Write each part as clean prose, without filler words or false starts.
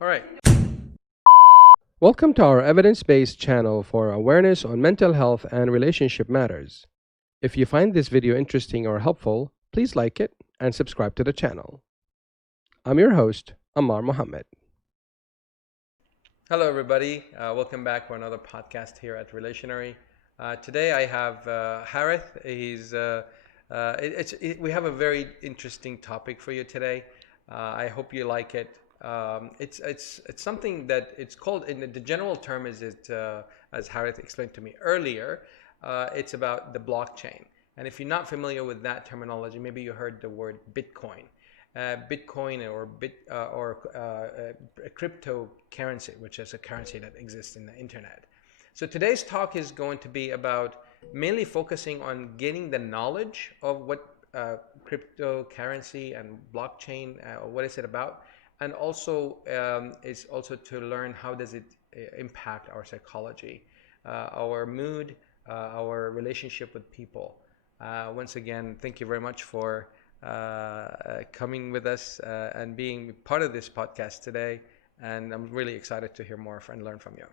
All right. Welcome to our evidence-based channel for awareness on mental health and relationship matters. If you find this video interesting or helpful, please like it and subscribe to the channel. I'm your host, Ammar Mohammed. Hello, everybody. Welcome back for another podcast here at Relationary. Today I have Harith. We have a very interesting topic for you today. I hope you like it. It's something that it's called in the general term is as Harith explained to me earlier. It's about the blockchain. And if you're not familiar with that terminology, maybe you heard the word Bitcoin. Bitcoin or a cryptocurrency, which is a currency that exists in the internet. So today's talk is going to be about mainly focusing on gaining the knowledge of what cryptocurrency and blockchain, what is it about, and also is also to learn how does it impact our psychology, our mood, our relationship with people. Once again, thank you very much for coming with us and being part of this podcast today. And I'm really excited to hear more and learn from you.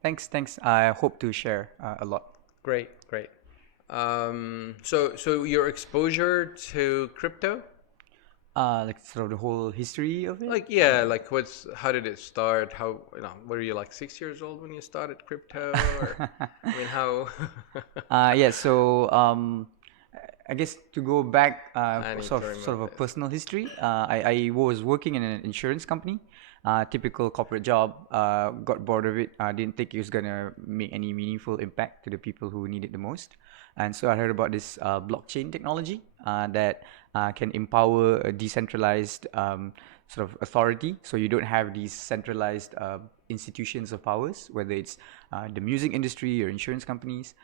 Thanks. I hope to share a lot. Great. So your exposure to crypto, Like sort of the whole history of it. how did it start? Were you like 6 years old when you started crypto? Or, I mean, how? Yeah. I guess to go back, I need sort to of a remember. personal history. I was working in an insurance company, typical corporate job. Got bored of it. Didn't think it was gonna make any meaningful impact to the people who need it the most. And so I heard about this blockchain technology that can empower a decentralized sort of authority. So you don't have these centralized institutions of powers, whether it's the music industry or insurance companies.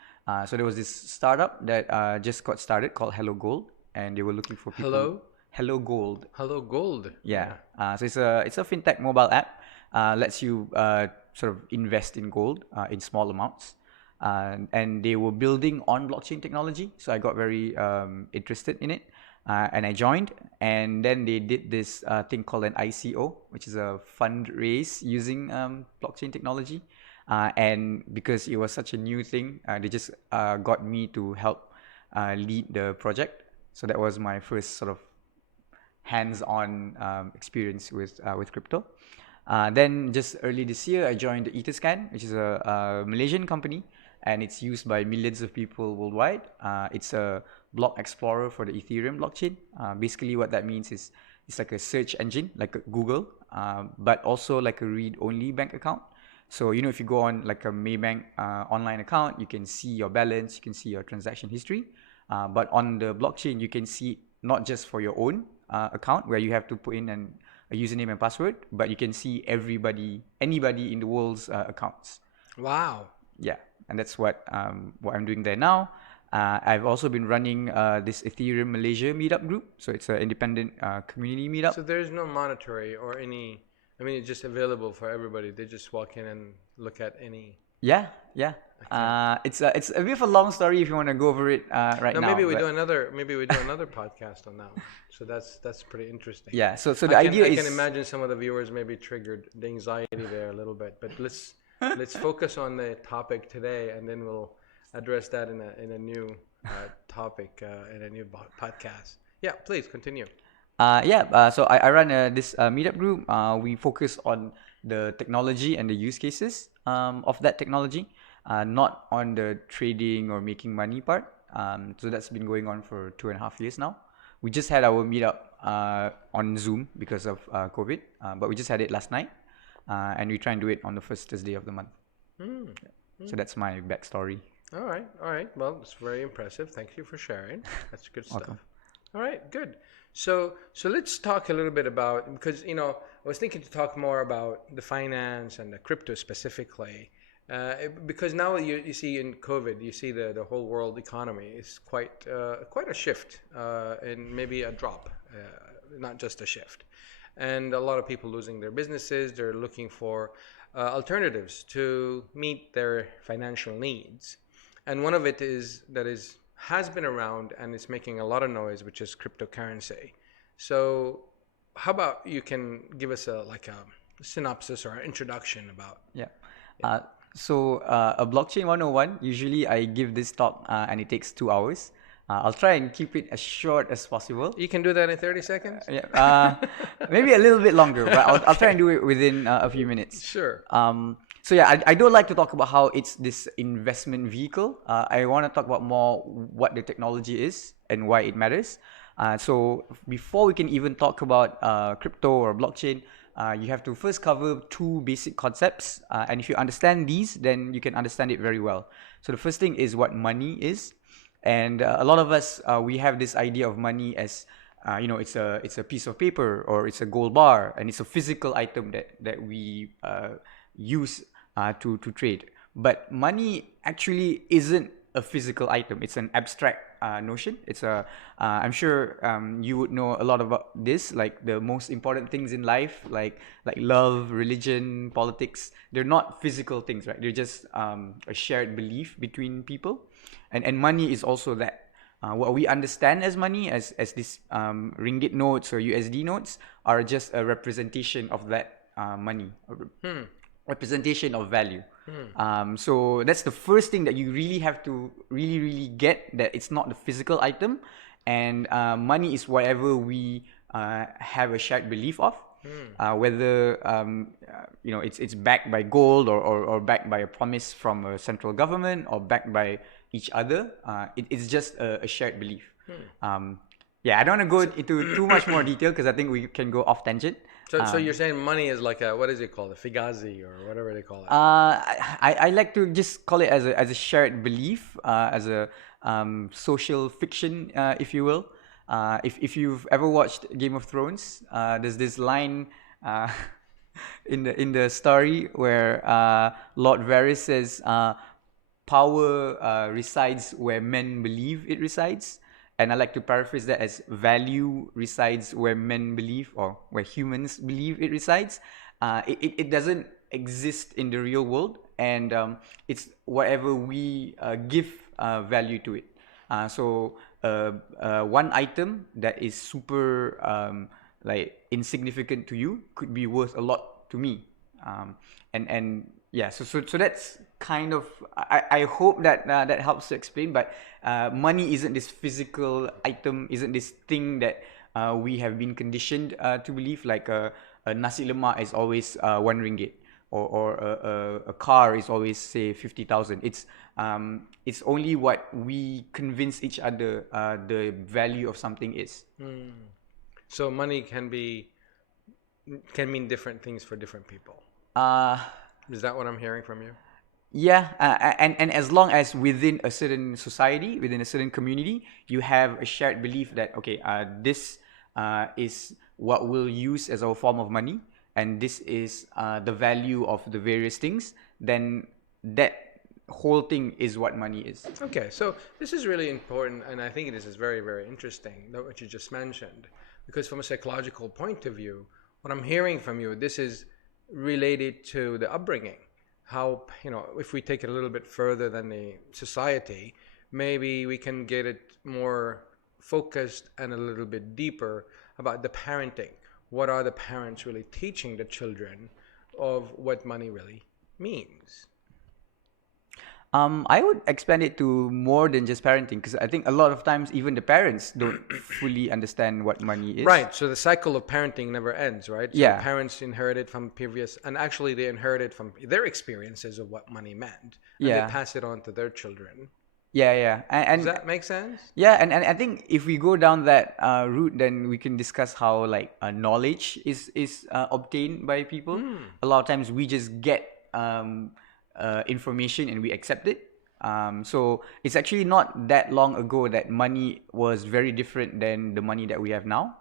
So there was this startup that just got started called Hello Gold, and they were looking for people. Hello, Hello Gold. hello, gold. Yeah. So it's a fintech mobile app. Lets you sort of invest in gold in small amounts. And they were building on blockchain technology, so I got very interested in it, and I joined. And then they did this thing called an ICO, which is a fundraise using blockchain technology. And because it was such a new thing, they just got me to help lead the project. So that was my first sort of hands-on experience with crypto. Then just early this year, I joined Etherscan, which is a Malaysian company, and it's used by millions of people worldwide. It's a block explorer for the Ethereum blockchain. Basically, what that means is it's like a search engine, like a Google, but also like a read-only bank account. So, if you go on like a Maybank online account, you can see your balance, you can see your transaction history. But on the blockchain, you can see not just for your own account where you have to put in a username and password, but you can see anybody in the world's accounts. Wow. Yeah, and that's what I'm doing there now. I've also been running this Ethereum Malaysia Meetup group, so it's an independent community meetup. So there's no monetary or any. I mean, it's just available for everybody. They just walk in and look at any. Yeah. It's a bit of a long story if you want to go over it right No, now. maybe we but do another. Maybe we do another podcast on that one. So that's pretty interesting. yeah, so the idea I is can imagine some of the viewers maybe triggered the anxiety there a little bit. But let's focus on the topic today, and then we'll address that in a new topic in a new podcast. Yeah, please continue. So I run this meetup group. We focus on the technology and the use cases of that technology, not on the trading or making money part. So that's been going on for 2.5 years now. We just had our meetup on Zoom because of COVID, but we just had it last night, and we try and do it on the first Thursday of the month. So that's my backstory. All right. Well, it's very impressive. Thank you for sharing. That's good stuff. Welcome. All right, good. So let's talk a little bit about, because I was thinking to talk more about the finance and the crypto specifically, because now you see in COVID, you see the whole world economy is quite a shift and maybe a drop, not just a shift, and a lot of people losing their businesses. They're looking for alternatives to meet their financial needs, and one of it has been around and it's making a lot of noise, which is cryptocurrency. So how about you can give us synopsis or an introduction about. Yeah. A blockchain 101, usually I give this talk and it takes 2 hours. I'll try and keep it as short as possible. You can do that in 30 seconds? Maybe a little bit longer, but I'll try and do it within a few minutes. Sure. I don't like to talk about how it's this investment vehicle. I want to talk about more what the technology is and why it matters. So before we can even talk about crypto or blockchain, you have to first cover two basic concepts. And if you understand these, then you can understand it very well. So the first thing is what money is. And a lot of us, we have this idea of money as, it's a piece of paper or it's a gold bar, and it's a physical item that we use to trade. But money actually isn't a physical item. It's an abstract notion. I'm sure you would know a lot about this, like the most important things in life, like love, religion, politics. They're not physical things, right? They're just a shared belief between people. And money is also that. What we understand as money, as these ringgit notes or USD notes, are just a representation of that money, representation of value. So that's the first thing that you really have to really get, that it's not the physical item, and money is whatever we have a shared belief of. Whether it's backed by gold or backed by a promise from a central government or backed by each other, it's just a shared belief. I don't want to go into too much more detail because I think we can go off tangent. So you're saying money is like what is it called? A figazi or whatever they call it? I like to just call it as a shared belief, as a social fiction, if you will. If you've ever watched Game of Thrones, there's this line in the story where Lord Varys says, "Power resides where men believe it resides." And I like to paraphrase that as value resides where men believe, or where humans believe it resides. It doesn't exist in the real world, and it's whatever we give value to it. So one item that is super insignificant to you could be worth a lot to me. So that's kind of, I hope that that helps to explain. But money isn't this physical item, isn't this thing that we have been conditioned to believe, like a nasi lemak is always 1 ringgit, or a car is always, say, 50,000. It's only what we convince each other the value of something is. So money can mean different things for different people. Is that what I'm hearing from you? Yeah, and as long as within a certain society, within a certain community, you have a shared belief that, okay, this is what we'll use as our form of money, and this is the value of the various things, then that whole thing is what money is. Okay, so this is really important, and I think this is very, very interesting, what you just mentioned, because from a psychological point of view, what I'm hearing from you, this is related to the upbringing. How, if we take it a little bit further than the society, maybe we can get it more focused and a little bit deeper about the parenting. What are the parents really teaching the children of what money really means? I would expand it to more than just parenting, because I think a lot of times even the parents don't fully understand what money is. Right. So the cycle of parenting never ends, right? So Yeah. Parents inherited from previous, and actually they inherited from their experiences of what money meant, and Yeah. they pass it on to their children. Yeah. And Does that make sense? yeah, and I think if we go down that route, then we can discuss how knowledge is obtained by people. A lot of times we just get information and we accept it. So it's actually not that long ago that money was very different than the money that we have now.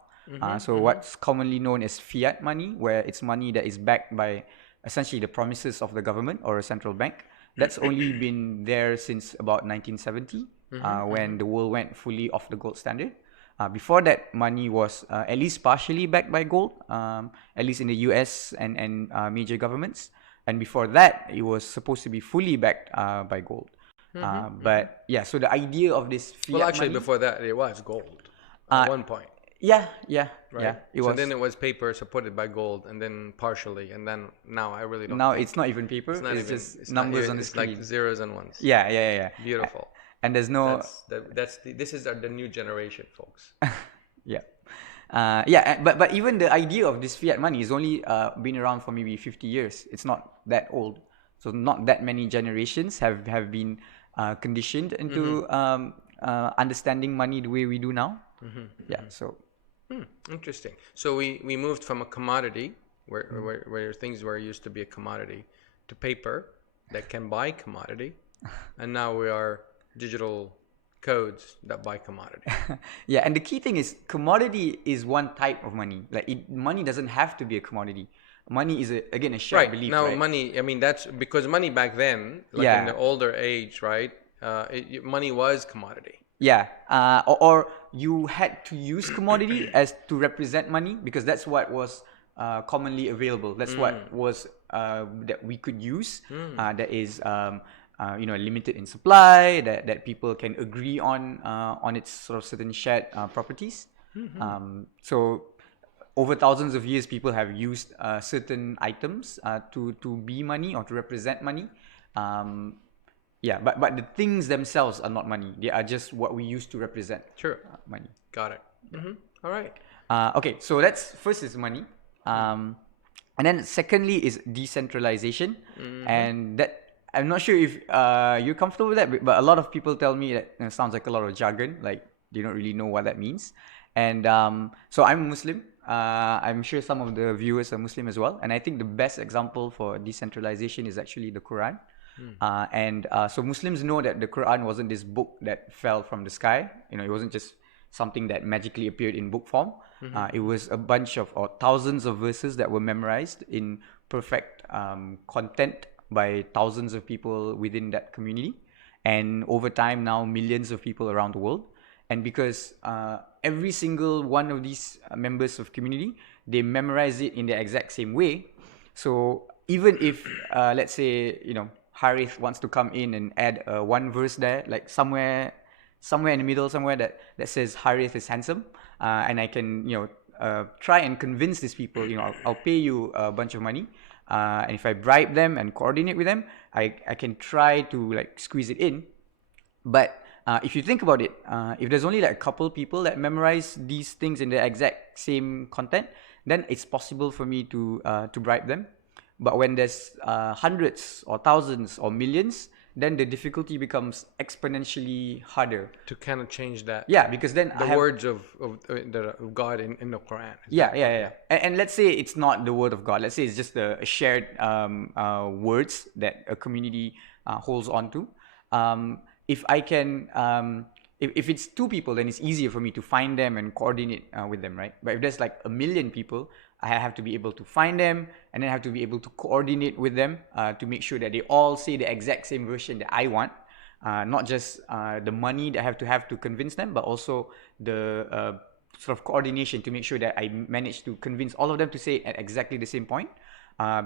What's commonly known as fiat money, where it's money that is backed by essentially the promises of the government or a central bank. That's only been there since about 1970, when the world went fully off the gold standard. Before that, money was at least partially backed by gold, at least in the US and major governments. And before that, it was supposed to be fully backed by gold. So the idea of this fiat Well, actually, money, before that, it was gold at one point. Yeah, right? it So was. then it was paper supported by gold, and then partially, and then now I really don't Now think it's not even paper. it's not It's even. just It's not numbers even. on the It's like screen. zeros and ones. Yeah. Beautiful. And there's no. This is the new generation, folks. Yeah. But even the idea of this fiat money is only been around for maybe 50 years. It's not that old. So not that many generations have been conditioned into understanding money the way we do now. Yeah. So Interesting. So we moved from a commodity where things were used to be a commodity to paper that can buy commodity, and now we are digital codes that buy commodity. yeah, and the key thing is commodity is one type of money. Money doesn't have to be a commodity. Money is again a shared Right. belief, Now right? money, I mean, that's because money back then, like in the older age, right? Money was commodity. Yeah, or you had to use commodity as to represent money because that's what was commonly available. That's what was that we could use. That is, limited in supply. That people can agree on its sort of certain shared properties. So over thousands of years, people have used certain items to be money or to represent money. Yeah, but the things themselves are not money. They are just what we use to represent Sure. money. Got it. All right. Okay, so that's first is money, and then secondly is decentralization, and that I'm not sure if you're comfortable with that, but a lot of people tell me that sounds like a lot of jargon, like they don't really know what that means. And so I'm Muslim. I'm sure some of the viewers are Muslim as well, and I think the best example for decentralization is actually the Quran. So Muslims know that the Quran wasn't this book that fell from the sky. It wasn't just something that magically appeared in book form. It was a bunch of or thousands of verses that were memorized in perfect content by thousands of people within that community. And over time now, millions of people around the world. And because every single one of these members of community, they memorize it in the exact same way. So even if, let's say, Harith wants to come in and add one verse there, like somewhere in the middle, somewhere that says Harith is handsome, and I can try and convince these people. I'll pay you a bunch of money, and if I bribe them and coordinate with them, I can try to like squeeze it in. But if you think about it, if there's only like a couple people that memorize these things in the exact same content, then it's possible for me to bribe them. But when there's hundreds or thousands or millions, then the difficulty becomes exponentially harder. To kind of change that. Yeah, because then the words of God in the Quran. Yeah. And let's say it's not the word of God. Let's say it's just a shared words that a community holds on to. If I can, if it's two people, then it's easier for me to find them and coordinate with them, right? But if there's like a million people, I have to be able to find them and then have to be able to coordinate with them to make sure that they all say the exact same version that I want. Not just the money that I have to convince them, but also the sort of coordination to make sure that I manage to convince all of them to say it at exactly the same point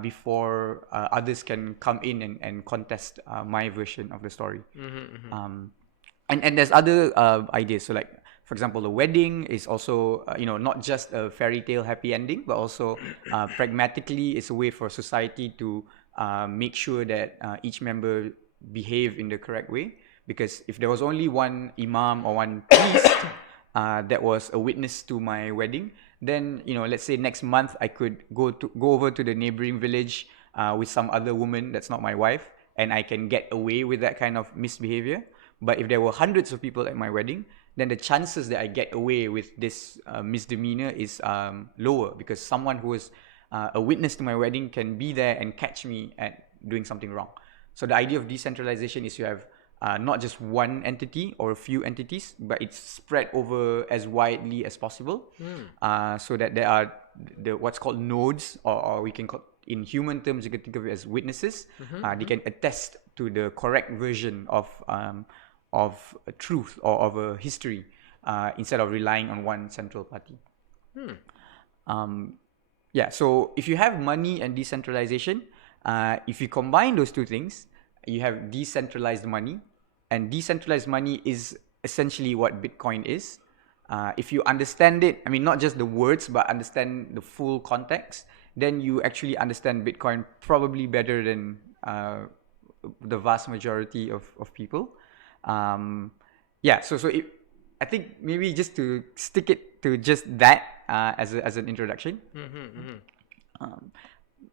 before others can come in and contest my version of the story. And there's other ideas. So like, for example, a wedding is also, not just a fairy tale happy ending, but also pragmatically it's a way for society to make sure that each member behave in the correct way. Because if there was only one imam or one priest that was a witness to my wedding, then, let's say next month I could go over to the neighboring village with some other woman that's not my wife, and I can get away with that kind of misbehavior. But if there were hundreds of people at my wedding, then the chances that I get away with this misdemeanor is lower, because someone who is a witness to my wedding can be there and catch me at doing something wrong. So the idea of decentralization is you have not just one entity or a few entities, but it's spread over as widely as possible, so that there are what's called nodes, or we can call, in human terms, you can think of it as witnesses. They can attest to the correct version of a truth or of a history, instead of relying on one central party. So if you have money and decentralization, if you combine those two things, you have decentralized money, and decentralized money is essentially what Bitcoin is. If you understand it, I mean, not just the words, but understand the full context, then you actually understand Bitcoin probably better than the vast majority of people. Yeah, I think maybe just to stick it to just that as an introduction.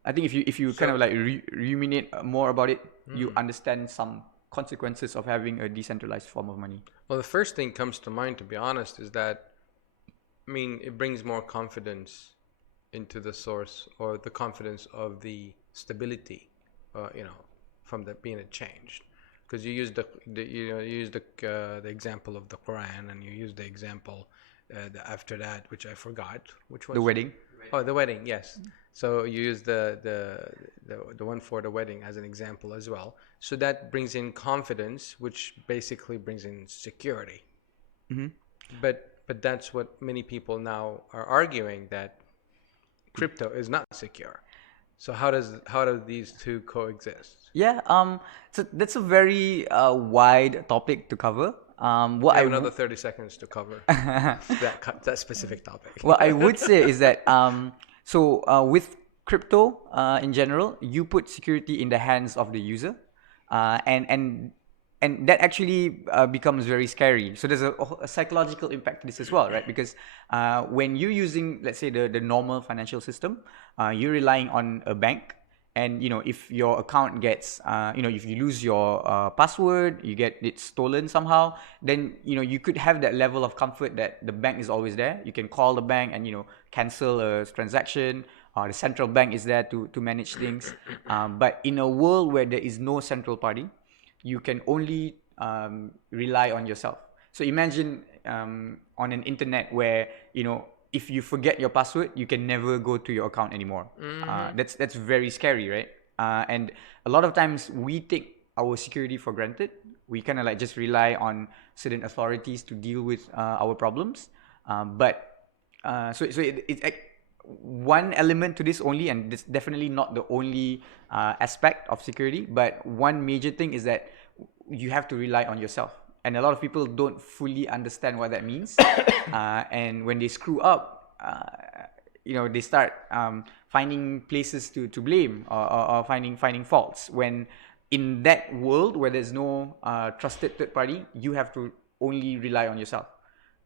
I think if you kind of like ruminate more about it, you understand some consequences of having a decentralized form of money. Well, the first thing comes to mind, to be honest, is that, I mean, it brings more confidence into the source, or the confidence of the stability, from the being changed. Because you use the example of the Quran, and you use the example after that, which I forgot, which was The wedding. Oh, the wedding, yes. So you use the one for the wedding as an example as well. So that brings in confidence, which basically brings in security. But that's what many people now are arguing, that crypto is not secure. So how do these two coexist? Yeah. So that's a very wide topic to cover. We have another 30 seconds to cover that specific topic. What I would say is that with crypto in general, you put security in the hands of the user, and that actually becomes very scary. So there's a psychological impact to this as well, right? Because when you're using, let's say, the normal financial system, you're relying on a bank. And if your account gets, if you lose your password, you get it stolen somehow, then you could have that level of comfort that the bank is always there. You can call the bank and cancel a transaction. The central bank is there to manage things. But in a world where there is no central party, you can only rely on yourself. So imagine on an internet where if you forget your password, you can never go to your account anymore. That's very scary, right? And a lot of times we take our security for granted. We kind of like just rely on certain authorities to deal with our problems. It's one element to this only, and it's definitely not the only aspect of security. But one major thing is that you have to rely on yourself. And a lot of people don't fully understand what that means. And when they screw up, they start finding places to blame, or finding faults. When in that world where there's no trusted third party, you have to only rely on yourself.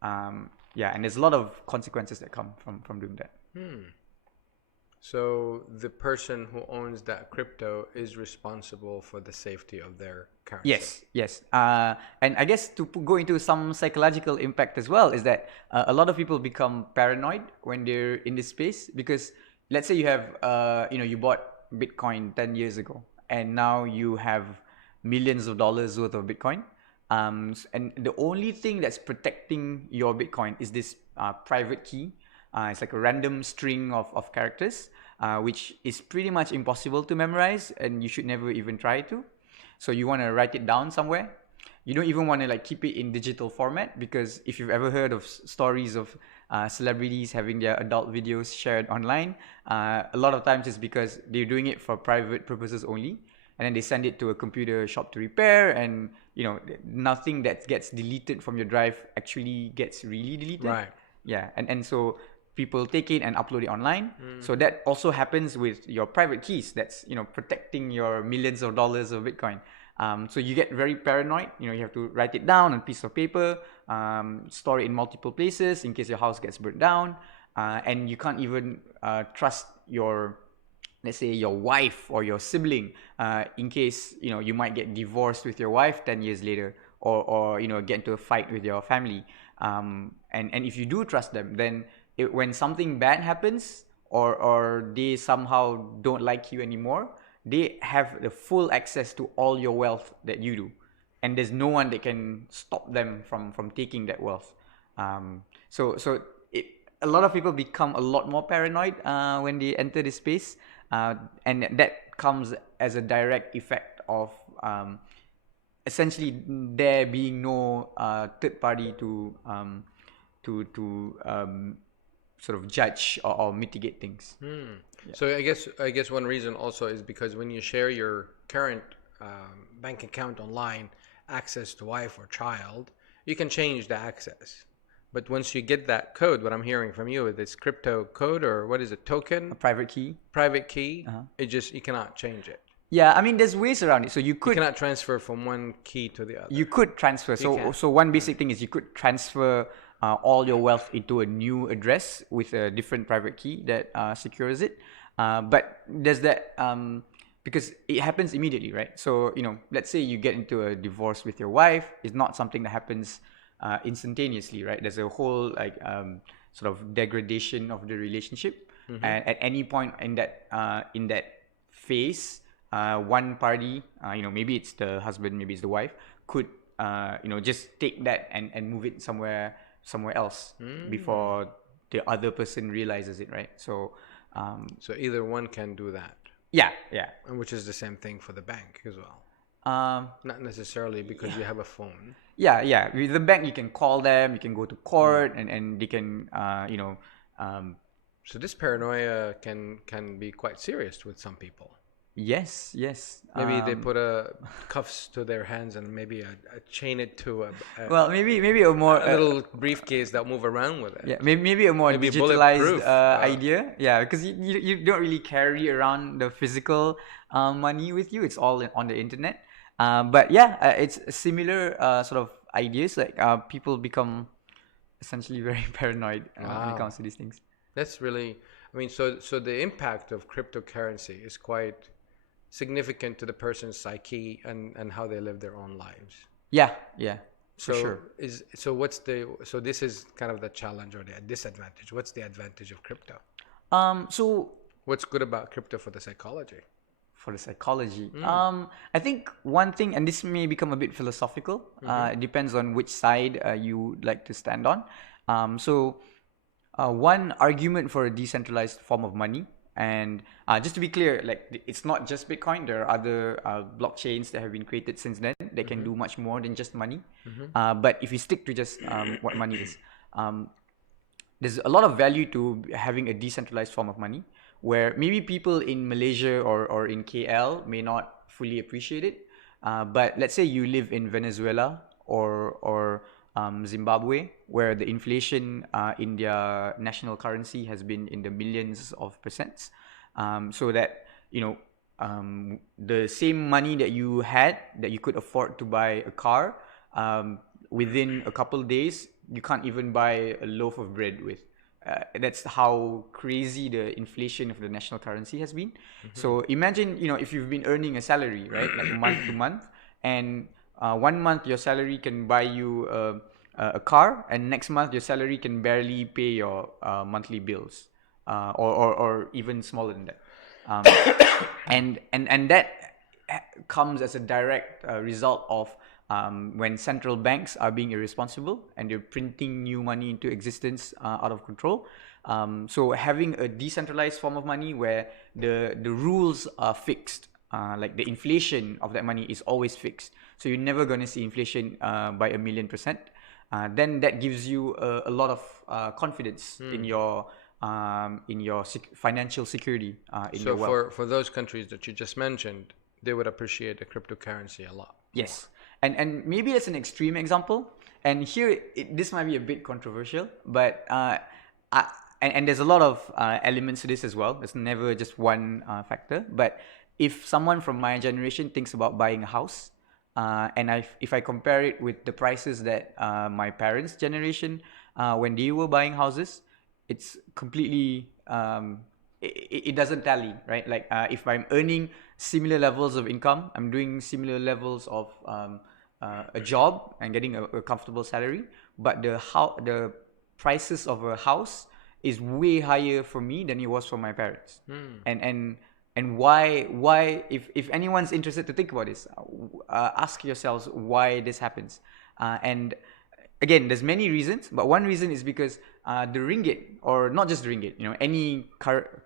And there's a lot of consequences that come from doing that. So the person who owns that crypto is responsible for the safety of their currency. Yes. And I guess to go into some psychological impact as well is that a lot of people become paranoid when they're in this space, because let's say you have, you bought Bitcoin 10 years ago, and now you have millions of dollars worth of Bitcoin. And the only thing that's protecting your Bitcoin is this private key. It's like a random string of characters, which is pretty much impossible to memorize, and you should never even try to. So you want to write it down somewhere. You don't even want to keep it in digital format, because if you've ever heard of stories of celebrities having their adult videos shared online, a lot of times it's because they're doing it for private purposes only, and then they send it to a computer shop to repair, and nothing that gets deleted from your drive actually gets really deleted. Right. Yeah, and so people take it and upload it online. So that also happens with your private keys. That's protecting your millions of dollars of Bitcoin. So you get very paranoid. You have to write it down on a piece of paper, store it in multiple places in case your house gets burnt down, and you can't even trust your, let's say, your wife or your sibling, in case you might get divorced with your wife 10 years later, or get into a fight with your family. And if you do trust them, then when something bad happens, or they somehow don't like you anymore, they have the full access to all your wealth that you do, and there's no one that can stop them from taking that wealth. A lot of people become a lot more paranoid when they enter this space, and that comes as a direct effect of essentially there being no third party to sort of judge or mitigate things. So I guess one reason also is because when you share your current bank account online, access to wife or child, you can change the access. But once you get that code, what I'm hearing from you is this crypto code, or what is it, A token, private key. private key, you cannot change it. Yeah, I mean, there's ways around it. So you You could cannot transfer from one key to the other. you could transfer. So one basic thing is you could transfer all your wealth into a new address with a different private key that secures it. But there's that because it happens immediately, right? So let's say you get into a divorce with your wife. It's not something that happens instantaneously, right? There's a whole sort of degradation of the relationship, and at any point in that phase. One party, maybe it's the husband, maybe it's the wife, could, just take that and move it somewhere else before the other person realizes it, right? So either one can do that. Yeah. And which is the same thing for the bank as well. Not necessarily because you have a phone. Yeah. With the bank, you can call them, you can go to court, and they can, So this paranoia can be quite serious with some people. Yes. Maybe they put cuffs to their hands and maybe chain it to maybe a more a little briefcase that move around with it. Yeah, maybe a more Maybe digitalized bulletproof. idea. Yeah, because you don't really carry around the physical money with you. It's all on the internet. But yeah, it's similar sort of ideas. Like people become essentially very paranoid when it comes to these things. That's really, so the impact of cryptocurrency is quite significant to the person's psyche and how they live their own lives. Yeah, for So sure. so this is kind of the challenge or the disadvantage. What's the advantage of crypto? So What's good about crypto for the psychology? for the psychology, I think one thing, and this may become a bit philosophical. It depends on which side you like to stand on. One argument for a decentralized form of money, and just to be clear, like it's not just Bitcoin. There are other blockchains that have been created since then that can do much more than just money. But if you stick to just what money is, there's a lot of value to having a decentralized form of money, where maybe people in Malaysia or in KL may not fully appreciate it. But let's say you live in Venezuela or Zimbabwe, where the inflation in their national currency has been in the millions of percents, so that the same money that you had that you could afford to buy a car, within a couple of days you can't even buy a loaf of bread with. That's how crazy the inflation of the national currency has been. So imagine, if you've been earning a salary, right, like month to month, and 1 month your salary can buy you a car, and next month your salary can barely pay your monthly bills, or even smaller than that. And that comes as a direct result of when central banks are being irresponsible and they're printing new money into existence out of control. So having a decentralized form of money where the rules are fixed, like the inflation of that money is always fixed, so you're never going to see inflation by 1,000,000%. Then that gives you a lot of confidence in your financial security in your wealth. For those countries that you just mentioned, they would appreciate the cryptocurrency a lot. Yes. And maybe that's an extreme example. And here, this might be a bit controversial, but and there's a lot of elements to this as well. There's never just one factor. But if someone from my generation thinks about buying a house, and if I compare it with the prices that my parents' generation, when they were buying houses, it's completely, it doesn't tally, right? Like if I'm earning similar levels of income, I'm doing similar levels of a job and getting a comfortable salary, but the prices of a house is way higher for me than it was for my parents. And why if anyone's interested to think about this, ask yourselves why this happens. And again, there's many reasons, but one reason is because the ringgit, or not just the ringgit, any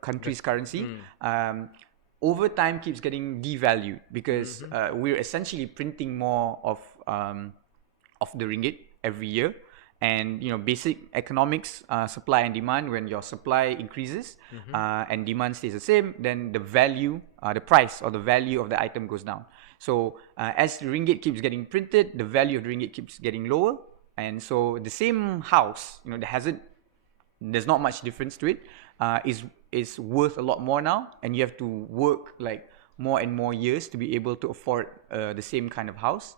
country's currency, over time keeps getting devalued because we're essentially printing more of the ringgit every year. And basic economics, supply and demand, when your supply increases and demand stays the same, then the value, the price or the value of the item goes down. So as the ringgit keeps getting printed, the value of the ringgit keeps getting lower, And so the same house, there's not much difference to it, is worth a lot more now, and you have to work like more and more years to be able to afford the same kind of house.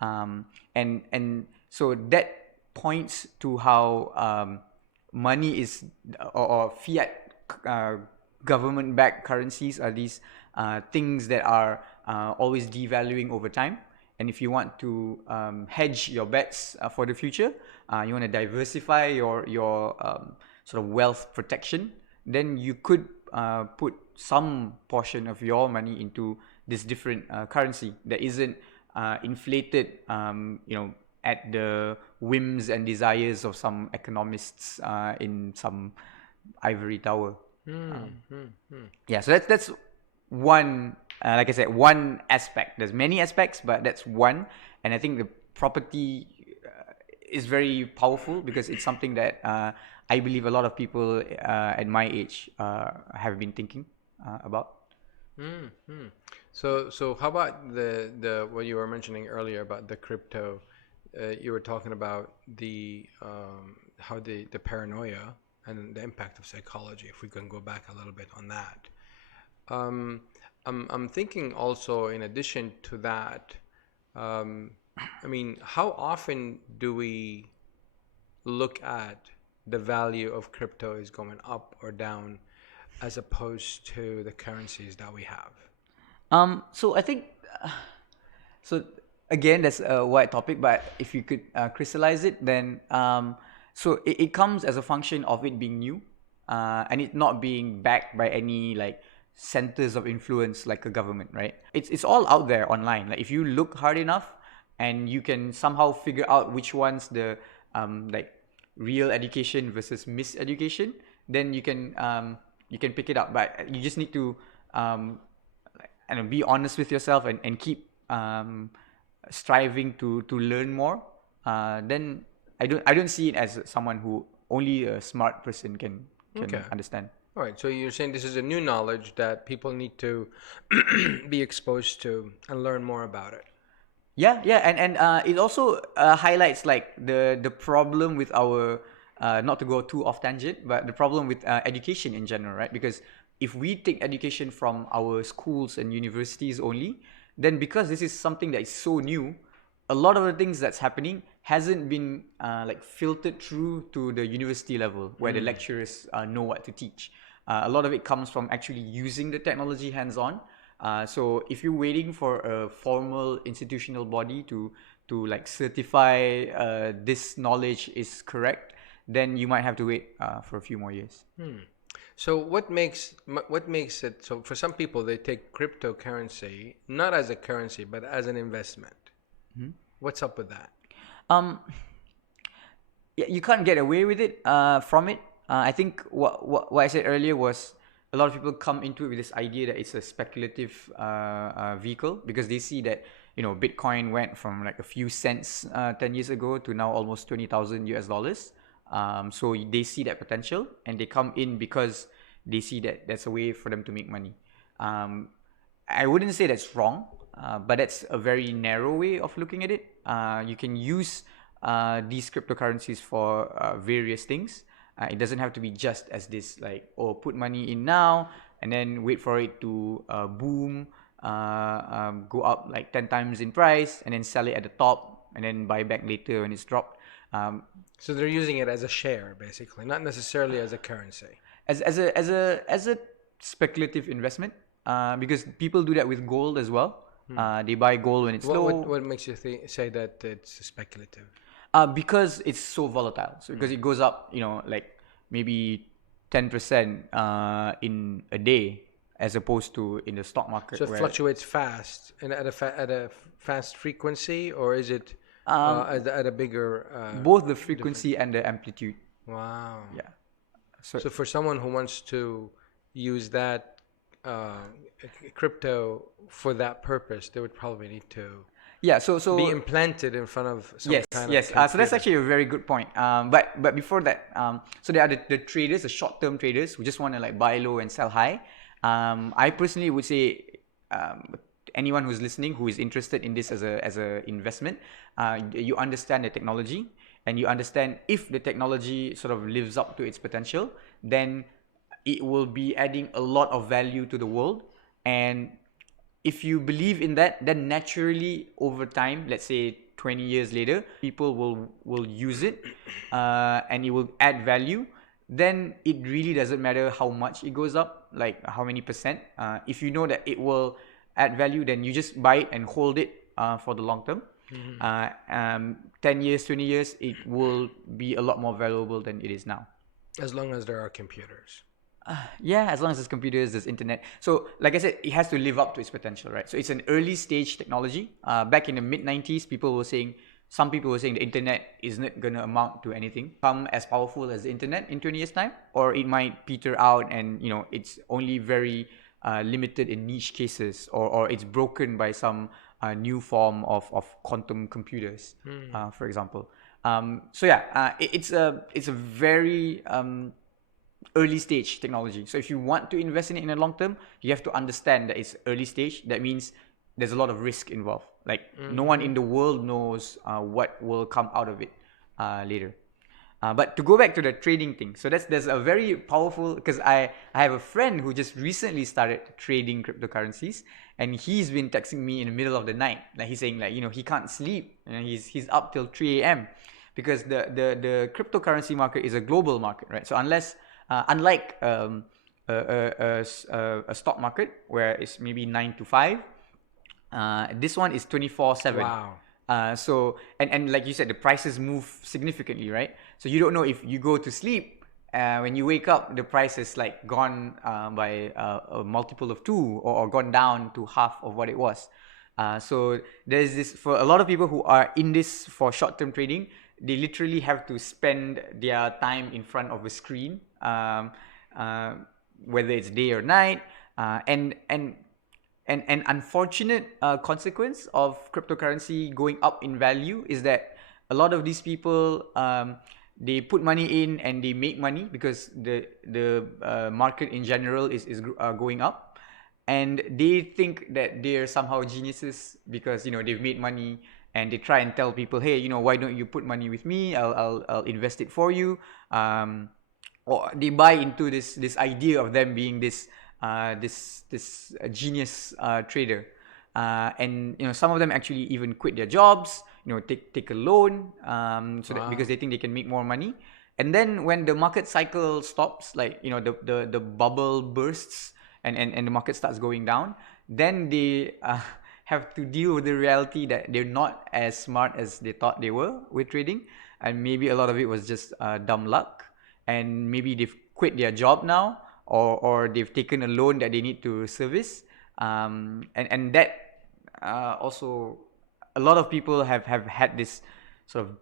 And so that points to how money is, or fiat government-backed currencies are these things that are always devaluing over time. And if you want to hedge your bets for the future, you want to diversify your sort of wealth protection, then you could put some portion of your money into this different currency that isn't inflated, at the whims and desires of some economists in some ivory tower. Yeah, so that's one, like I said, one aspect. There's many aspects, but that's one. And I think the property is very powerful because it's something that I believe a lot of people at my age have been thinking about. So how about the what you were mentioning earlier about the crypto? You were talking about the how the paranoia and the impact of psychology. If we can go back a little bit on that, I'm thinking also in addition to that. I mean, how often do we look at the value of crypto is going up or down as opposed to the currencies that we have? So I think, so again, that's a wide topic, but if you could crystallize it, then so it comes as a function of it being new, and it not being backed by any like centers of influence like a government, right? It's all out there online. Like if you look hard enough, and you can somehow figure out which one's the like real education versus miseducation, then you can pick it up. But you just need to be honest with yourself and keep striving to learn more. Then I don't see it as someone who only a smart person can understand. All right. So you're saying this is a new knowledge that people need to be exposed to and learn more about it. Yeah, and it also highlights like the problem with our not to go too off tangent, but the problem with education in general, right? Because if we take education from our schools and universities only, then because this is something that is so new, a lot of the things that's happening hasn't been like filtered through to the university level where the lecturers know what to teach. A lot of it comes from actually using the technology hands-on. So if you're waiting for a formal institutional body to like certify this knowledge is correct, then you might have to wait for a few more years. So what makes it so for some people they take cryptocurrency not as a currency but as an investment? What's up with that? Yeah, you can't get away with it from it. I think what I said earlier was a lot of people come into it with this idea that it's a speculative vehicle because they see that Bitcoin went from like a few cents 10 years ago to now almost $20,000. So they see that potential and they come in because they see that that's a way for them to make money. I wouldn't say that's wrong, but that's a very narrow way of looking at it. You can use these cryptocurrencies for various things. It doesn't have to be just as this like, put money in now and then wait for it to boom, go up like 10 times in price and then sell it at the top and then buy back later when it's dropped. So they're using it as a share, basically, not necessarily as a currency. As a speculative investment, because people do that with gold as well. They buy gold when it's low. What makes you say that it's speculative? Because it's so volatile. So because it goes up, like maybe 10% in a day, as opposed to in the stock market. So it fluctuates fast and at a fast frequency, or is it at a bigger? Both the frequency and the amplitude. Wow. Yeah. So for someone who wants to use that crypto for that purpose, they would probably need to so be implanted in front of some kind of computer. So that's actually a very good point. But before that, so there are the traders, the short-term traders who just want to like buy low and sell high. I personally would say anyone who's listening who is interested in this as a investment, you understand the technology and you understand if the technology sort of lives up to its potential, then it will be adding a lot of value to the world. And if you believe in that, then naturally over time, let's say 20 years later, people will use it, and it will add value. Then it really doesn't matter how much it goes up, like how many percent. If you know that it will add value, then you just buy it and hold it for the long term. 10 years, 20 years, it will be a lot more valuable than it is now. As long as there are computers. Yeah, as long as there's computers, there's internet. So, like I said, it has to live up to its potential, right? So it's an early stage technology. Back in the mid 90s, some people were saying the internet is not going to amount to anything, come as powerful as the internet in 20 years' time, or it might peter out and, it's only very limited in niche cases, or it's broken by some new form of quantum computers, for example. It's a very early stage technology. So if you want to invest in it in the long term, you have to understand that it's early stage. That means there's a lot of risk involved. Like no one in the world knows what will come out of it later. But to go back to the trading thing, so there's a very powerful, because I have a friend who just recently started trading cryptocurrencies, and he's been texting me in the middle of the night. Like he's saying, like, he can't sleep. He's up till 3 a.m. because the cryptocurrency market is a global market, right? So unlike a stock market where it's maybe 9 to 5, this one is 24/7. Wow. So like you said, the prices move significantly, right? So you don't know if you go to sleep, when you wake up, the price is like gone by a multiple of 2, or gone down to half of what it was. So there's this, for a lot of people who are in this for short-term trading, they literally have to spend their time in front of a screen, whether it's day or night, and an unfortunate consequence of cryptocurrency going up in value is that a lot of these people, they put money in and they make money because the market in general is going up, and they think that they're somehow geniuses because they've made money, and they try and tell people, hey, why don't you put money with me? I'll invest it for you. Or they buy into this idea of them being this genius trader, and some of them actually even quit their jobs, take a loan, that because they think they can make more money. And then when the market cycle stops, like the bubble bursts and the market starts going down, then they have to deal with the reality that they're not as smart as they thought they were with trading, and maybe a lot of it was just dumb luck, and maybe they've quit their job now, or they've taken a loan that they need to service, and that also, a lot of people have had this sort of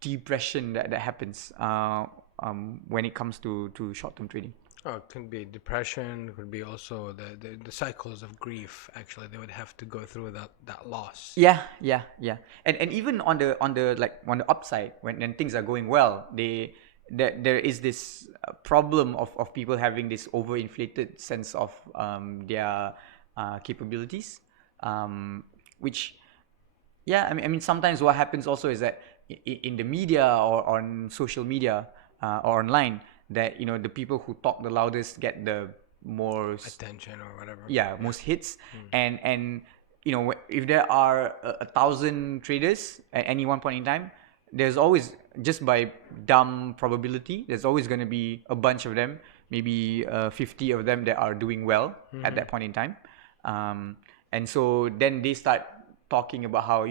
depression that happens when it comes to short-term trading. Oh, it can be depression. It could be also the cycles of grief. Actually, they would have to go through that loss. Yeah. And even on the upside, when things are going well, there is this problem of people having this overinflated sense of their capabilities, which, I mean sometimes what happens also is that in the media or on social media or online, that the people who talk the loudest get the most attention or whatever. Most hits. And if there are 1,000 traders at any one point in time, there's always, just by dumb probability, there's always going to be a bunch of them, maybe 50 of them that are doing well at that point in time. And so then they start talking about how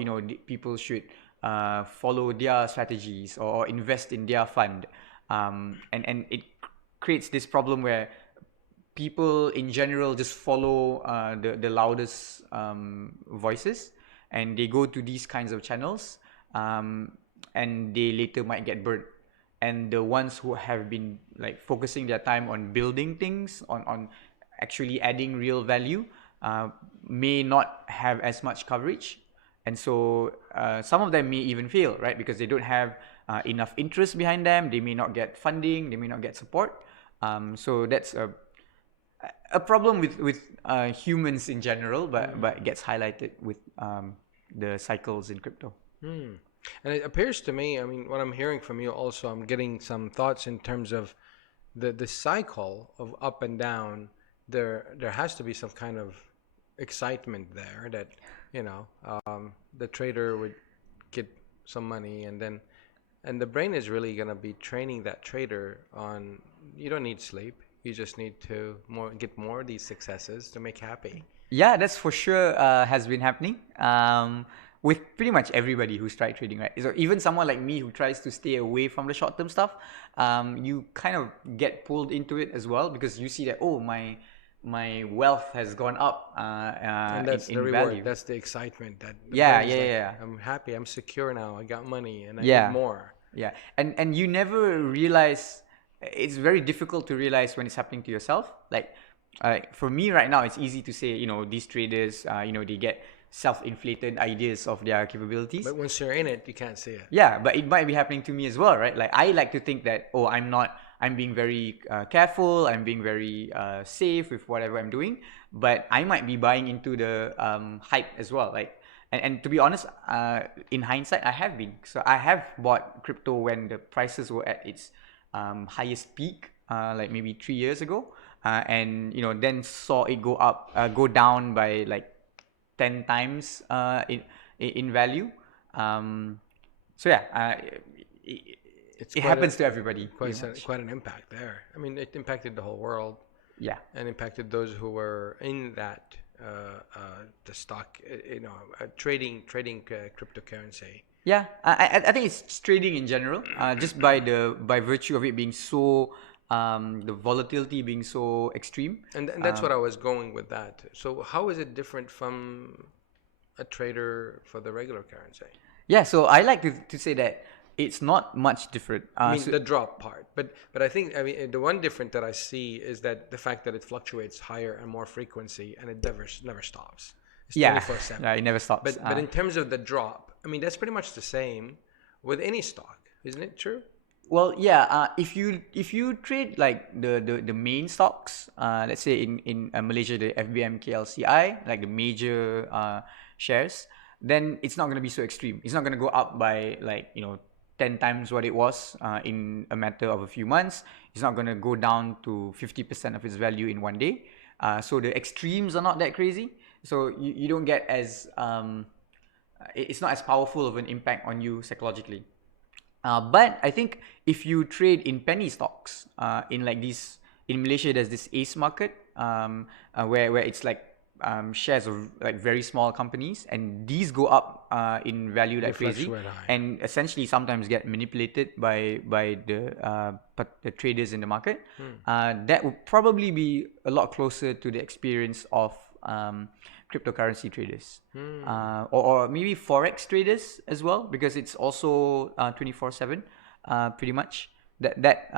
people should follow their strategies or invest in their fund, and it creates this problem where people in general just follow the loudest voices, and they go to these kinds of channels, and they later might get burnt. And the ones who have been focusing their time on building things, on actually adding real value, may not have as much coverage. And so some of them may even fail, right? Because they don't have enough interest behind them. They may not get funding. They may not get support. So that's a problem with humans in general, but it gets highlighted with the cycles in crypto. And it appears to me, I mean, what I'm hearing from you also, I'm getting some thoughts in terms of the cycle of up and down. There has to be some kind of excitement there that, you know, the trader would get some money, and the brain is really going to be training that trader on, you don't need sleep. You just need to get more of these successes to make happy. Yeah, that's for sure has been happening with pretty much everybody who's tried trading, right? So even someone like me who tries to stay away from the short-term stuff, you kind of get pulled into it as well because you see that, oh, my wealth has gone up And that's in the reward. value. That's the excitement. That the Yeah, brain is like, yeah. I'm happy. I'm secure now. I got money, and I Yeah. need more. Yeah, and you never realize. It's very difficult to realize when it's happening to yourself. Like for me right now, it's easy to say, these traders, they get self-inflated ideas of their capabilities. But once you're in it, you can't see it. Yeah, but it might be happening to me as well, right? Like I like to think that, oh, I'm being very careful, I'm being very safe with whatever I'm doing, but I might be buying into the hype as well. Like, and to be honest, in hindsight, I have been. So I have bought crypto when the prices were at its highest peak, like maybe 3 years ago, and then saw it go down by like 10 times in value. So yeah, it happens to everybody. Quite an impact there. I mean, it impacted the whole world. Yeah, and impacted those who were in that the stock, trading cryptocurrency. Yeah, I think it's just trading in general. Just by virtue of it being so, the volatility being so extreme. And that's what I was going with that. So how is it different from a trader for the regular currency? Yeah, so I like to say that it's not much different. I mean, the drop part, but I think, I mean, the one difference that I see is that the fact that it fluctuates higher and more frequency, and it never stops. It's 24/7. Yeah, it never stops. But in terms of the drop, I mean, that's pretty much the same with any stock, isn't it true? Well, yeah. If you trade like the main stocks, let's say in Malaysia, the FBMKLCI, like the major shares, then it's not going to be so extreme. It's not going to go up by like 10 times what it was in a matter of a few months. It's not going to go down to 50% of its value in one day. So the extremes are not that crazy. So you don't get as it's not as powerful of an impact on you psychologically. But I think if you trade in penny stocks, in Malaysia, there's this ACE market where it's like shares of like very small companies, and these go up in value like crazy, and essentially sometimes get manipulated by the traders in the market. That would probably be a lot closer to the experience of cryptocurrency traders, or maybe forex traders as well, because it's also 24/7, pretty much. That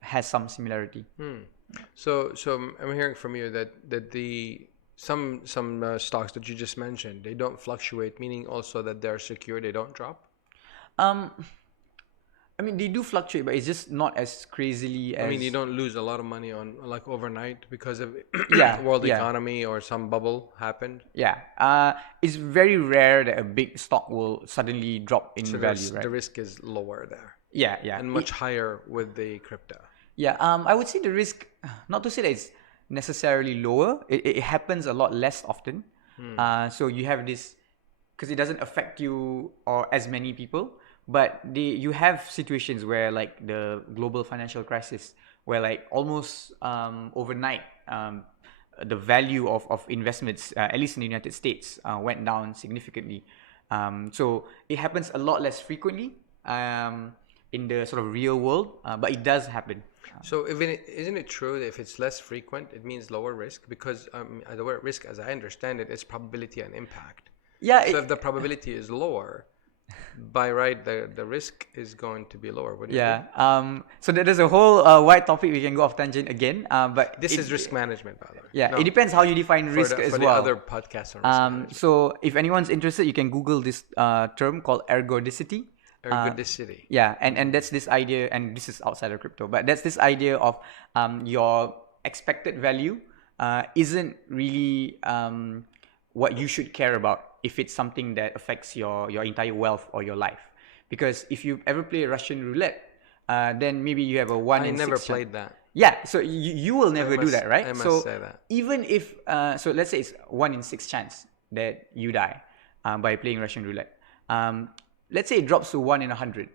has some similarity. So I'm hearing from you that some stocks that you just mentioned, they don't fluctuate, meaning also that they're secure, they don't drop. I mean, they do fluctuate, but it's just not as crazily as. I mean, you don't lose a lot of money on like overnight because of Yeah, world yeah. economy or some bubble happened. Yeah, it's very rare that a big stock will suddenly drop in value, right? The risk is lower there. Yeah. And much higher with the crypto. Yeah, I would say the risk, not to say that it's necessarily lower, it happens a lot less often. So you have this, because it doesn't affect you or as many people, but you have situations where like the global financial crisis, where like almost overnight, the value of investments, at least in the United States, went down significantly. So it happens a lot less frequently in the sort of real world, but it does happen. So isn't it true that if it's less frequent, it means lower risk? Because the word risk, as I understand it, is probability and impact. Yeah. So if the probability is lower, by right, the risk is going to be lower. What do you think? So there's a whole wide topic. We can go off tangent again. But This is risk management, by the way. Yeah, it depends how you define risk as for well. the other podcasts on risk management. So if anyone's interested, you can Google this term called ergodicity. Ergodicity. Yeah, and that's this idea, and this is outside of crypto, but that's this idea of your expected value isn't really what you should care about. if it's something that affects your entire wealth or your life. Because if you ever play Russian roulette, then maybe you have a 1 I in 6 never chance. played that. Yeah, so you will never do that, right? I must So say that. even if, so let's say it's 1 in 6 chance that you die by playing Russian roulette. Let's say it drops to 1 in 100.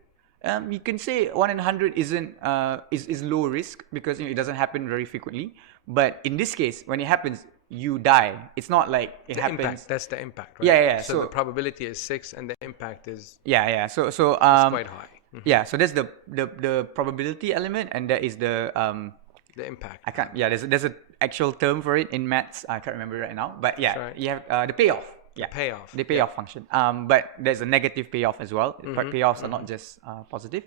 You can say 1 in 100 isn't is low risk because it doesn't happen very frequently. But in this case, when it happens, you die. It's not like it happens. Impact, that's the impact, right? Yeah. So the probability is 6 and the impact is So quite high. yeah, so that's the probability element, and that is the impact. I can't. Yeah, there's an actual term for it in maths. I can't remember right now. But yeah, right. you have the payoff. Yeah, the payoff function. But there's a negative payoff as well. Payoffs are not just positive.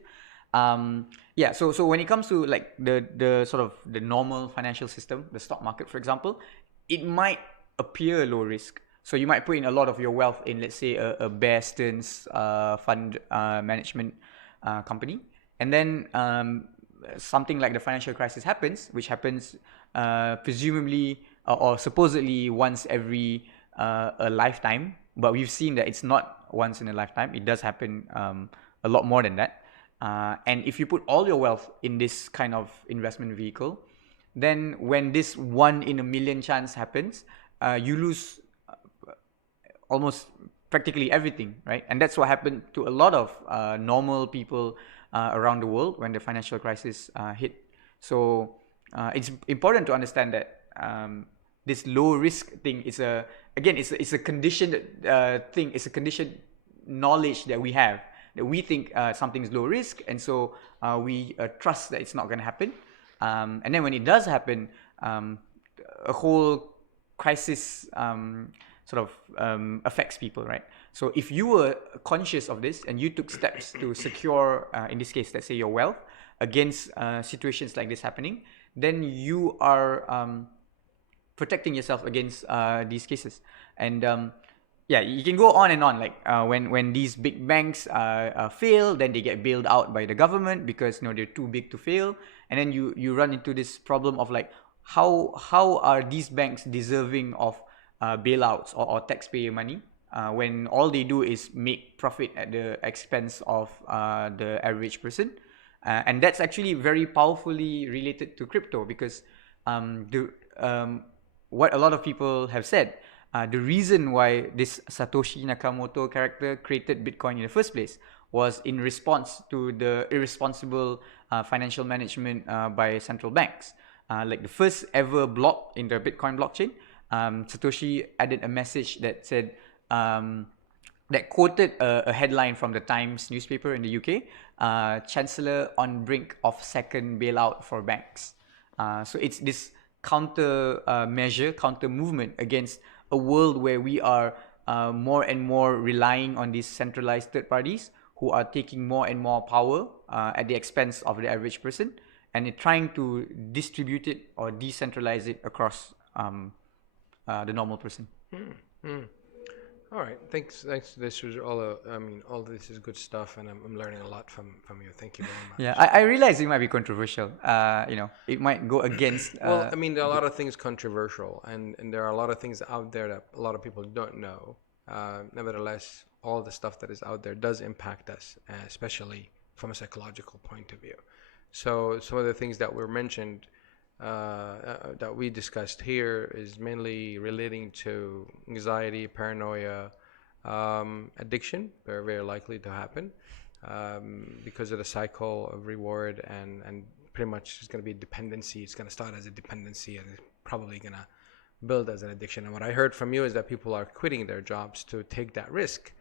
Yeah. So when it comes to like the sort of the normal financial system, the stock market, for example, it might appear low risk. So you might put in a lot of your wealth in, let's say, a Bear Stearns fund management company, and then something like the financial crisis happens, which happens presumably or supposedly once every a lifetime. But we've seen that it's not once in a lifetime. It does happen a lot more than that. And if you put all your wealth in this kind of investment vehicle, then when this 1 in a million chance happens, you lose almost practically everything, right? And that's what happened to a lot of normal people around the world when the financial crisis hit. So it's important to understand that this low risk thing is it's a conditioned thing. It's a conditioned knowledge that we have, that we think something is low risk, and so we trust that it's not going to happen. And then when it does happen, a whole crisis sort of affects people, right? So if you were conscious of this and you took steps to secure, in this case, let's say your wealth against situations like this happening, then you are protecting yourself against these cases. And yeah, you can go on and on. Like when these big banks fail, then they get bailed out by the government because they're too big to fail. And then you run into this problem of like how are these banks deserving of bailouts or taxpayer money when all they do is make profit at the expense of the average person. And that's actually very powerfully related to crypto because what a lot of people have said, the reason why this Satoshi Nakamoto character created Bitcoin in the first place was in response to the irresponsible financial management by central banks. Like the first ever block in the Bitcoin blockchain, Satoshi added a message that said, that quoted a headline from the Times newspaper in the UK, Chancellor on brink of second bailout for banks. So it's this counter measure, counter movement against a world where we are more and more relying on these centralized third parties who are taking more and more power at the expense of the average person, and trying to distribute it or decentralize it across the normal person. All right, thanks. This was all this is good stuff, and I'm learning a lot from you. Thank you very much. Yeah, I realize it might be controversial. It might go against. Well, there are a lot of things controversial, and there are a lot of things out there that a lot of people don't know. Nevertheless, all the stuff that is out there does impact us, especially from a psychological point of view. So some of the things that were mentioned, that we discussed here, is mainly relating to anxiety, paranoia, addiction, very, very likely to happen because of the cycle of reward, and pretty much it's going to be dependency. It's going to start as a dependency and it's probably going to build as an addiction. And what I heard from you is that people are quitting their jobs to take that risk,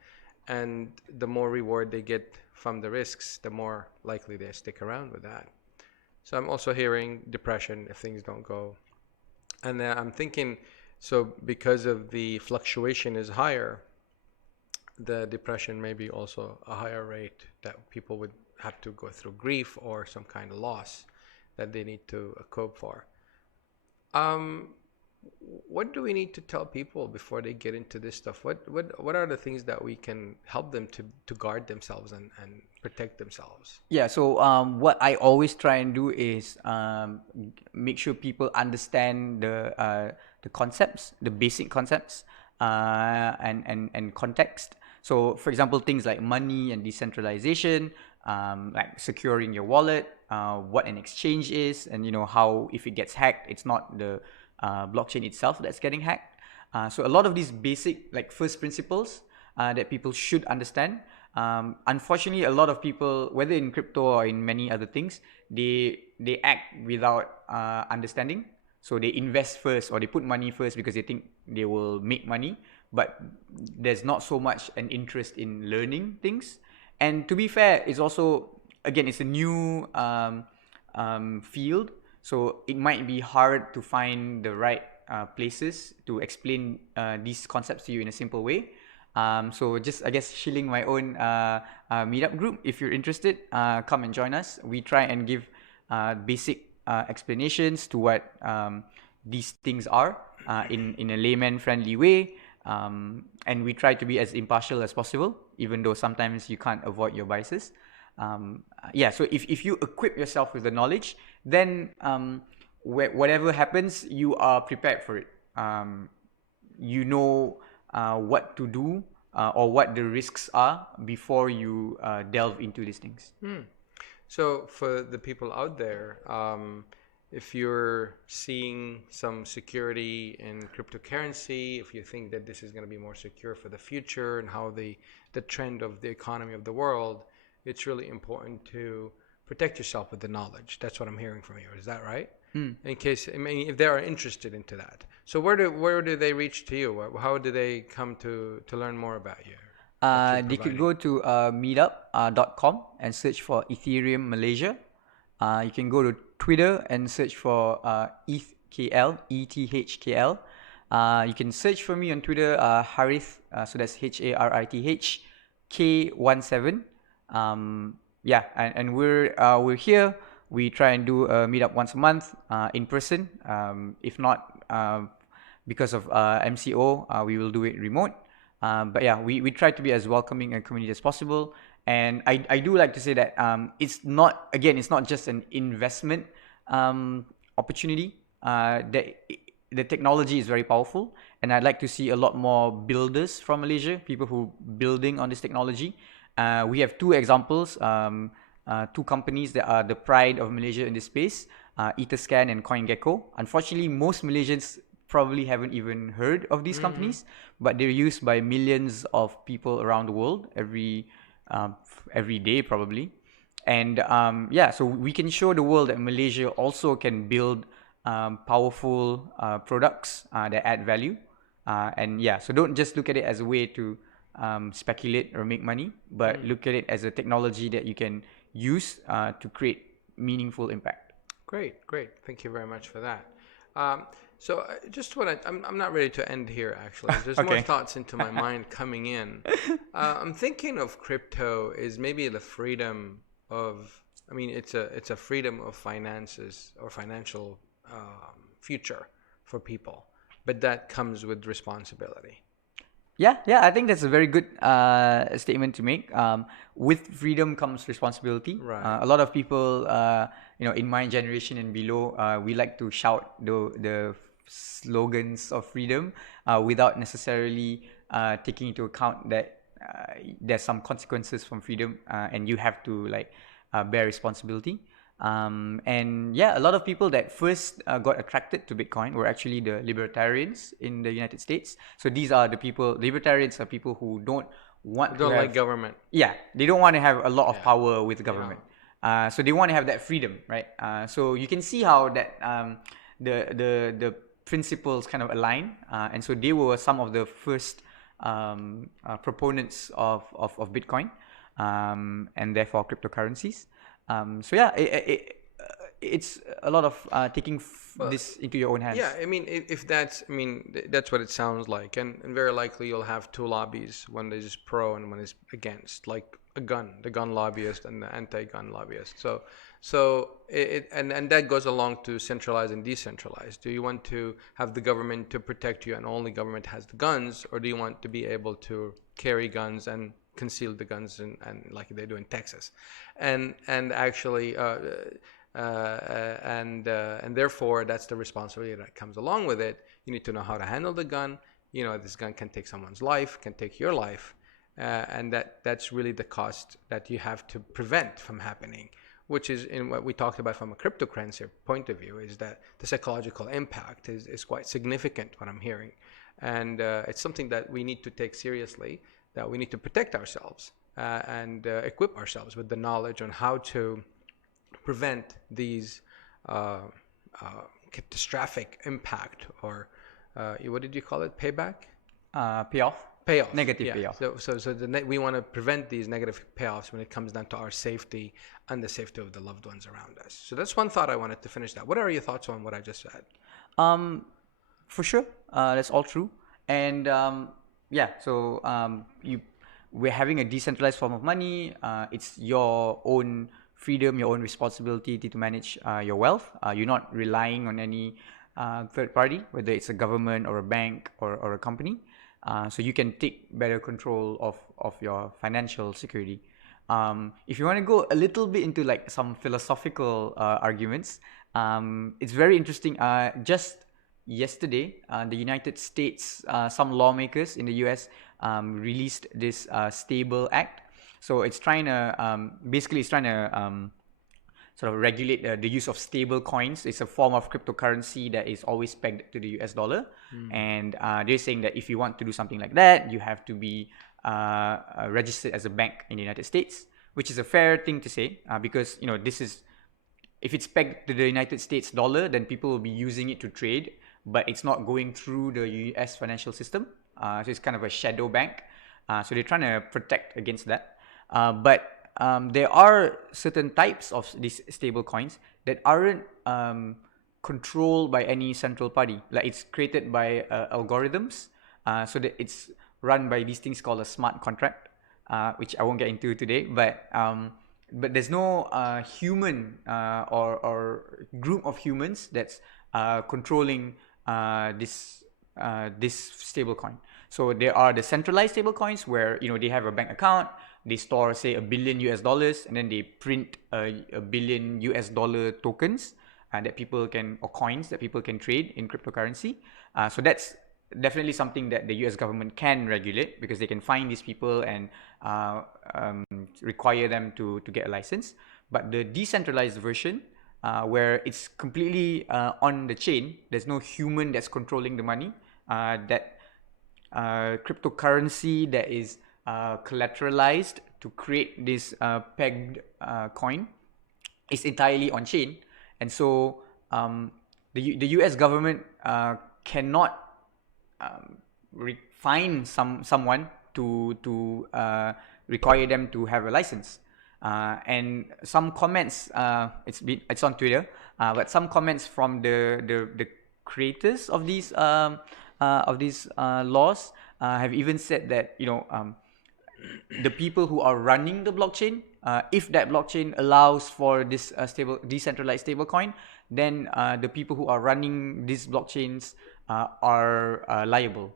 and the more reward they get from the risks, the more likely they stick around with that. So I'm also hearing depression if things don't go. And then I'm thinking, so because of the fluctuation is higher, the depression may be also a higher rate, that people would have to go through grief or some kind of loss that they need to cope for. What do we need to tell people before they get into this stuff? What are the things that we can help them to guard themselves and protect themselves? Yeah, so what I always try and do is make sure people understand the concepts, the basic concepts, and context. So, for example, things like money and decentralization, like securing your wallet, what an exchange is, and how if it gets hacked, it's not the blockchain itself that's getting hacked. So a lot of these basic like first principles that people should understand. Unfortunately, a lot of people, whether in crypto or in many other things, they act without understanding. So they invest first or they put money first because they think they will make money, but there's not so much an interest in learning things. And to be fair, it's also, again, it's a new field, so it might be hard to find the right places to explain these concepts to you in a simple way. So just, I guess, shilling my own meetup group. If you're interested, come and join us. We try and give basic explanations to what these things are in a layman-friendly way. And we try to be as impartial as possible, even though sometimes you can't avoid your biases. So if you equip yourself with the knowledge, then whatever happens, you are prepared for it. You know what to do or what the risks are before you delve into these things. So for the people out there, if you're seeing some security in cryptocurrency, if you think that this is going to be more secure for the future and how the trend of the economy of the world, it's really important to protect yourself with the knowledge. That's what I'm hearing from you. Is that right? In case, I mean, if they are interested into that. So where do they reach to you? How do they come to learn more about you? They could go to meetup.com and search for Ethereum Malaysia. You can go to Twitter and search for ETHKL, ETHKL. You can search for me on Twitter, Harith, so that's HARITH K17. And we're here. We try and do a meetup once a month in person. If not, because of MCO, we will do it remote. But yeah, we try to be as welcoming a community as possible. And I do like to say that it's not just an investment opportunity. The technology is very powerful, and I'd like to see a lot more builders from Malaysia, people who building on this technology. We have two examples, two companies that are the pride of Malaysia in this space, Etherscan and CoinGecko. Unfortunately, most Malaysians probably haven't even heard of these companies, but they're used by millions of people around the world every day probably. And so we can show the world that Malaysia also can build powerful products that add value. So don't just look at it as a way to speculate or make money, but look at it as a technology that you can use to create meaningful impact. Great. Thank you very much for that. So I just want to, I'm not ready to end here, actually. There's more thoughts into my mind coming in. I'm thinking of crypto as maybe the freedom of, I mean, it's a freedom of finances or financial future for people, but that comes with responsibility. Yeah, I think that's a very good statement to make. With freedom comes responsibility. Right. A lot of people, in my generation and below, we like to shout the slogans of freedom without necessarily taking into account that there's some consequences from freedom, and you have to bear responsibility. A lot of people that first got attracted to Bitcoin were actually the libertarians in the United States. So these are the people, libertarians are people who don't like government. Yeah, they don't want to have a lot of power with government. So they want to have that freedom, right? So you can see how that the principles kind of align. And so they were some of the first proponents of Bitcoin and therefore cryptocurrencies. It's a lot of taking this into your own hands. Yeah, I mean, that's what it sounds like, and very likely you'll have two lobbies: one that is pro and one is against, like the gun lobbyist and the anti-gun lobbyist. So and that goes along to centralized and decentralized. Do you want to have the government to protect you and only government has the guns, or do you want to be able to carry guns and conceal the guns and like they do in Texas, and actually and therefore that's the responsibility that comes along with it. You need to know how to handle the gun. this gun can take someone's life, can take your life, and that's really the cost that you have to prevent from happening, which is in what we talked about from a cryptocurrency point of view, is that the psychological impact is quite significant, what I'm hearing. And it's something that we need to take seriously, that we need to protect ourselves and equip ourselves with the knowledge on how to prevent these catastrophic impact, or what did you call it? Payback? Payoff. Payoff. Negative Yeah. payoff. So we want to prevent these negative payoffs when it comes down to our safety and the safety of the loved ones around us. So that's one thought I wanted to finish that. What are your thoughts on what I just said? For sure, that's all true. And we're having a decentralized form of money. It's your own freedom, your own responsibility to manage your wealth. You're not relying on any third party, whether it's a government or a bank or a company. So you can take better control of your financial security. If you want to go a little bit into like some philosophical arguments, it's very interesting. Just yesterday, the United States, some lawmakers in the US released this Stable Act. So it's trying to sort of regulate the use of stable coins. It's a form of cryptocurrency that is always pegged to the US dollar. And they're saying that if you want to do something like that, you have to be registered as a bank in the United States, which is a fair thing to say because, this is, if it's pegged to the United States dollar, then people will be using it to trade, but it's not going through the US financial system. So it's kind of a shadow bank. So they're trying to protect against that. But there are certain types of these stable coins that aren't controlled by any central party. Like it's created by algorithms, so that it's run by these things called a smart contract, which I won't get into today. But there's no human or group of humans that's controlling this stable coin. So there are the centralized stable coins where they have a bank account, they store say $1 billion US, and then they print a billion US dollar tokens that people can, or coins that people can trade in cryptocurrency. So that's definitely something that the US government can regulate, because they can find these people and require them to get a license. But the decentralized version, where it's completely on the chain, there's no human that's controlling the money, that cryptocurrency that is collateralized to create this pegged coin is entirely on chain. And so the US government cannot fine someone to require them to have a license. And some comments, it's on Twitter, but some comments from the creators of these laws have even said that the people who are running the blockchain, if that blockchain allows for this decentralized stablecoin, then the people who are running these blockchains are liable.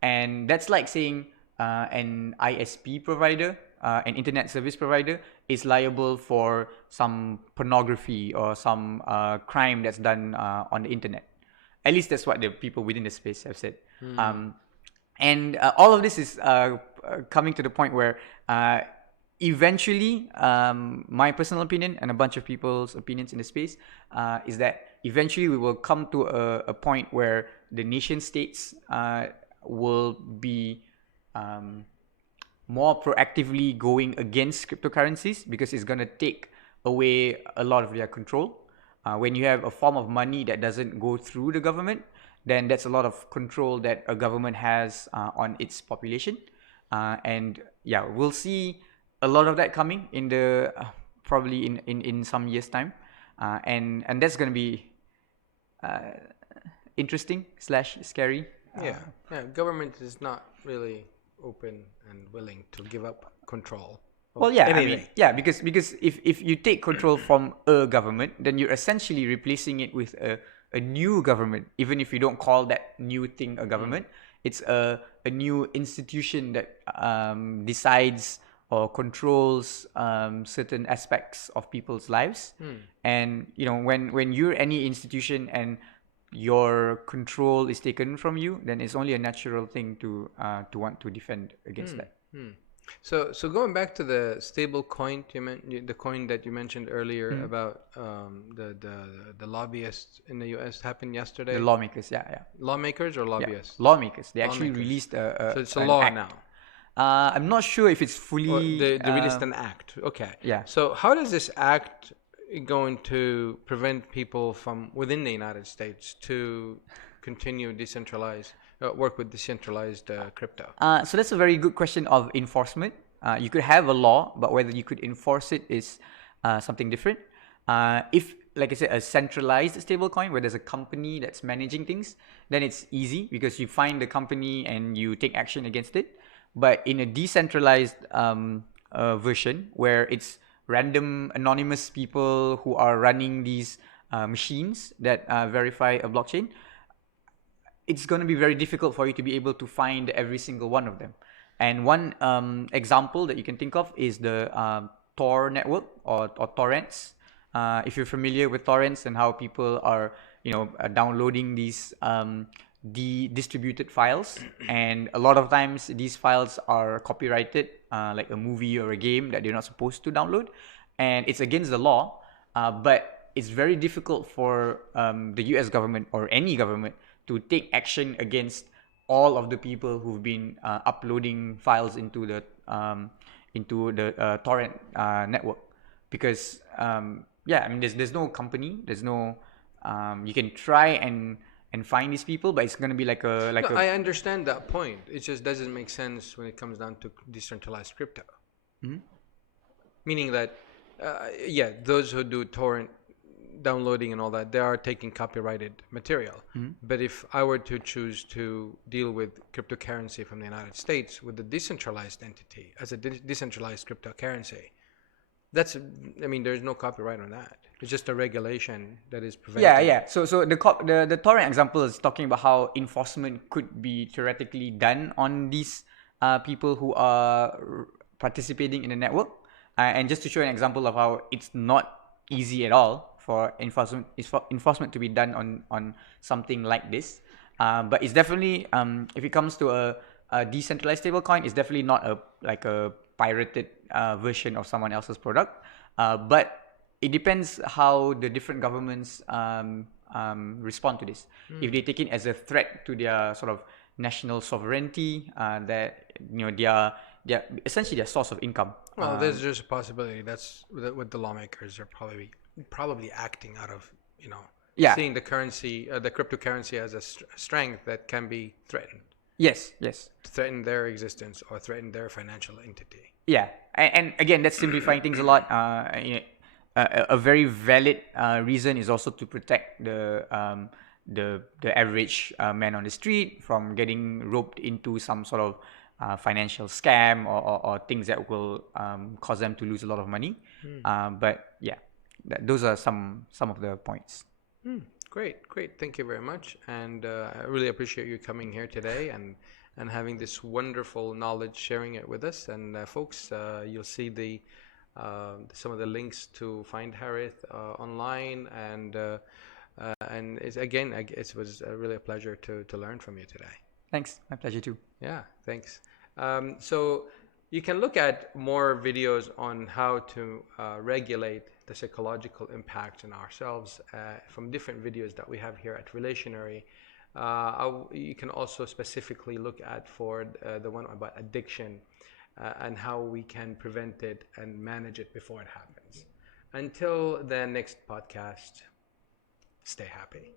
And that's like saying an ISP provider, an internet service provider, is liable for some pornography or some crime that's done on the internet. At least that's what the people within the space have said. And all of this is coming to the point where eventually, my personal opinion and a bunch of people's opinions in the space is that eventually we will come to a point where the nation states will be more proactively going against cryptocurrencies, because it's going to take away a lot of their control. When you have a form of money that doesn't go through the government, then that's a lot of control that a government has on its population. And yeah, we'll see a lot of that coming in the probably in some years' time. And that's going to be interesting / scary. Yeah, government is not really open and willing to give up control. Well, yeah, anything. Because if you take control from a government, then you're essentially replacing it with a new government. Even if you don't call that new thing a government, it's a new institution that decides or controls certain aspects of people's lives. And when you're any institution and your control is taken from you, then it's only a natural thing to want to defend against that. So going back to the stable coin, the coin that you mentioned earlier about the lobbyists in the U.S. happened yesterday. The lawmakers, yeah. Lawmakers or lobbyists? Yeah. Lawmakers. They actually Lawmakers. released So it's a an law act. now. I'm not sure if it's fully. Or they released an act. Okay. Yeah. So how does this act going to prevent people from within the United States to continue decentralized work with decentralized crypto? So that's a very good question of enforcement. You could have a law, but whether you could enforce it is something different. If, like I said, a centralized stablecoin where there's a company that's managing things, then it's easy because you find the company and you take action against it. But in a decentralized version where it's random anonymous people who are running these machines that verify a blockchain, it's going to be very difficult for you to be able to find every single one of them. And one example that you can think of is the Tor network or torrents. If you're familiar with torrents and how people are, downloading these distributed files, and a lot of times these files are copyrighted, like a movie or a game that they're not supposed to download, and it's against the law. But it's very difficult for the U.S. government or any government to take action against all of the people who've been uploading files into the torrent network, because there's no company, there's no you can try and find these people, but it's going to be like a I understand that point. It just doesn't make sense when it comes down to decentralized crypto. Meaning that those who do torrent downloading and all that, they are taking copyrighted material. But if I were to choose to deal with cryptocurrency from the United States with the decentralized entity as a decentralized cryptocurrency, there's no copyright on that. It's just a regulation that is preventing. Yeah. So the torrent example is talking about how enforcement could be theoretically done on these people who are participating in the network. And just to show an example of how it's not easy at all for enforcement to be done on something like this. But it's definitely, if it comes to a decentralized stablecoin, it's definitely not a pirated version of someone else's product. But it depends how the different governments respond to this. If they take it as a threat to their sort of national sovereignty, that they're essentially their source of income. Well, there's just a possibility that's what the lawmakers are probably acting out of, seeing the currency, the cryptocurrency as a strength that can be threatened. Yes. To threaten their existence or threaten their financial entity. Yeah, and again, that's simplifying things a lot. A very valid reason is also to protect the average man on the street from getting roped into some sort of financial scam or things that will cause them to lose a lot of money. But yeah, those are some of the points. Great. Thank you very much. And I really appreciate you coming here today and having this wonderful knowledge, sharing it with us. And folks, you'll see some of the links to find Harith online. And it was really a pleasure to learn from you today. Thanks. My pleasure too. Yeah, thanks. So you can look at more videos on how to regulate the psychological impact on ourselves from different videos that we have here at Relationary. You can also specifically look at for the one about addiction and how we can prevent it and manage it before it happens. Until the next podcast, stay happy.